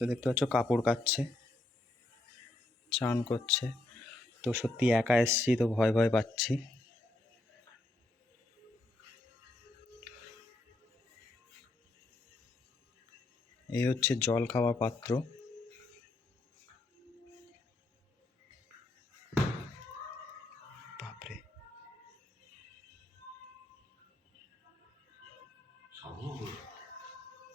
তো দেখতে পাচ্ছ কাপড় কাচ্ছে, চান করছে। তো সত্যি একা এসছি তো ভয় ভয় পাচ্ছি। এই হচ্ছে জল খাওয়ার পাত্র। বাপরে। শহর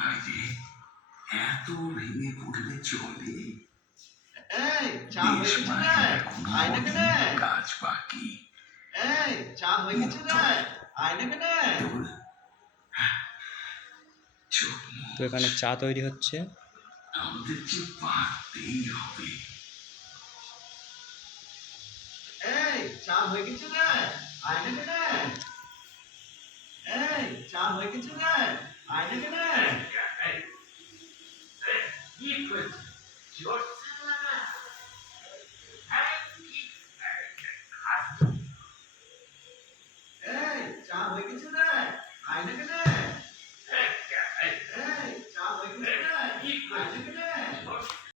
মাঝে এত ভেঙে পড়লে চলে এই চা হয়ে গেছে রে। এখনও কেনে। কাজ বাকি। এই চা হয়ে গেছে রে। কেনে। তো এখানে চা তৈরি হচ্ছে। আমাদের যে পারতেই হবে। এই চা হয়ে গেছে রে। আয় না কেনে। এই চা হয়ে গেছে রে। আয় না চা হয়ে গেছে না আয়নাকে না